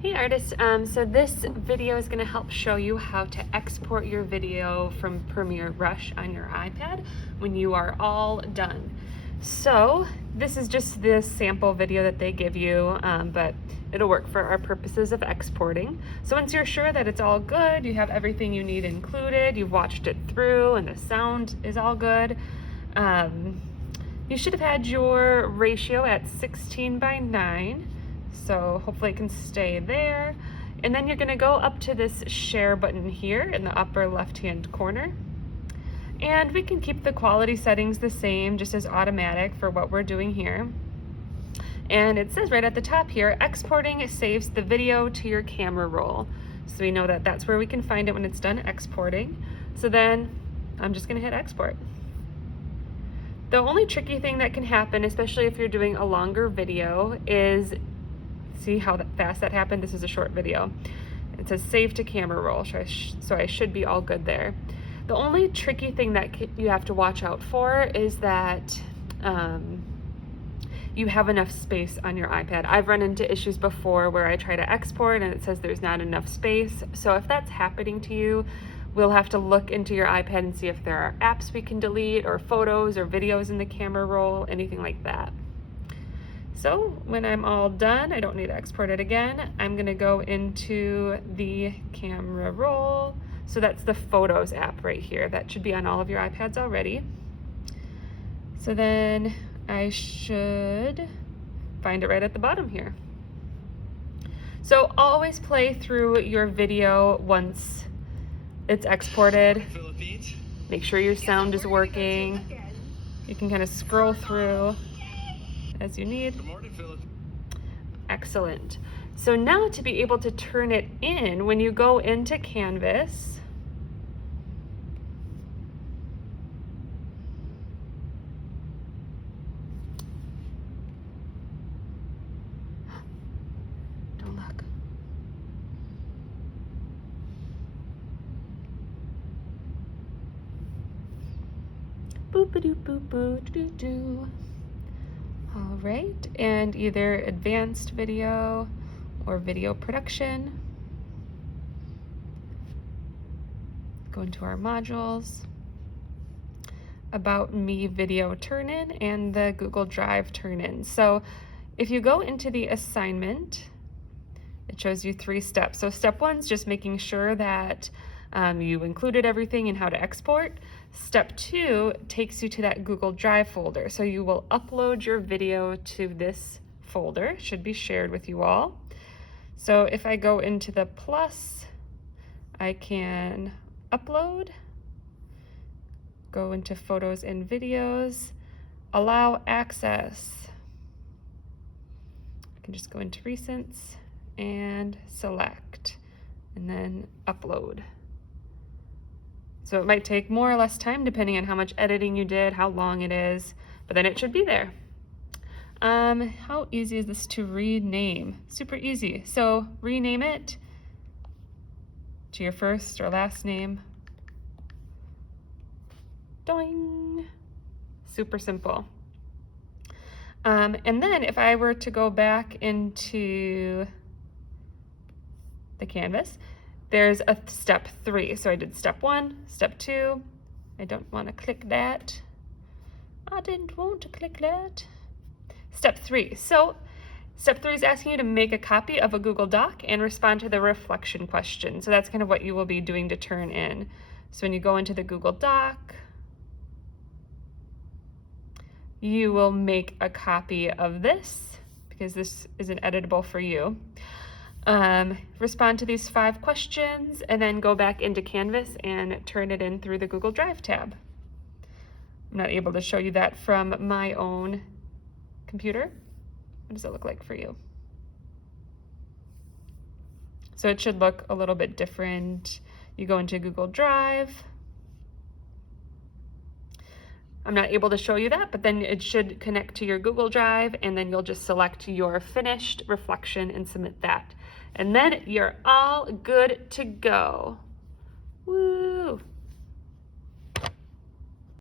Hey artists, so this video is going to help show you how to export your video from Premiere Rush on your iPad when you are all done. So this is just the sample video that they give you, but it'll work for our purposes of exporting. So once you're sure that it's all good, you have everything you need included, you've watched it through and the sound is all good, you should have had your ratio at 16:9. So hopefully it can stay there. And then you're gonna go up to this share button here in the upper left-hand corner. And we can keep the quality settings the same, just as automatic for what we're doing here. And it says right at the top here, exporting saves the video to your camera roll. So we know that that's where we can find it when it's done exporting. So then I'm just gonna hit export. The only tricky thing that can happen, especially if you're doing a longer video, is see how fast that happened? This is a short video. It says save to camera roll, so I should be all good there. The only tricky thing that you have to watch out for is that you have enough space on your iPad. I've run into issues before where I try to export and it says there's not enough space. So if that's happening to you, we'll have to look into your iPad and see if there are apps we can delete or photos or videos in the camera roll, anything like that. So when I'm all done, I don't need to export it again. I'm gonna go into the camera roll. So that's the Photos app right here. That should be on all of your iPads already. So then I should find it right at the bottom here. So always play through your video once it's exported. Make sure your sound is working. You can kind of scroll through as you need. Excellent. So now to be able to turn it in, when you go into Canvas, don't look. Boop-a-doo, boop-boo-doo-doo. All right, and either advanced video or video production. Go into our modules, about me video turn-in and the Google Drive turn-in. So if you go into the assignment, it shows you 3 steps. So step 1 is just making sure that you included everything and how to export. Step 2 takes you to that Google Drive folder. So you will upload your video to this folder. It should be shared with you all. So if I go into the plus, I can upload, go into photos and videos, allow access. I can just go into recents and select, and then upload. So it might take more or less time depending on how much editing you did, how long it is, but then it should be there. How easy is this to rename? Super easy. So rename it to your first or last name. Doing. Super simple. And then if I were to go back into the Canvas, there's a step 3. So I did step 1, step 2. I don't want to click that. I didn't want to click that. Step 3. So step 3 is asking you to make a copy of a Google Doc and respond to the reflection question. So that's kind of what you will be doing to turn in. So when you go into the Google Doc, you will make a copy of this because this isn't editable for you. Respond to these 5 questions and then go back into Canvas and turn it in through the Google Drive tab. I'm not able to show you that from my own computer. What does it look like for you? So it should look a little bit different. You go into Google Drive. I'm not able to show you that, but then it should connect to your Google Drive, and then you'll just select your finished reflection and submit that. And then you're all good to go. Woo!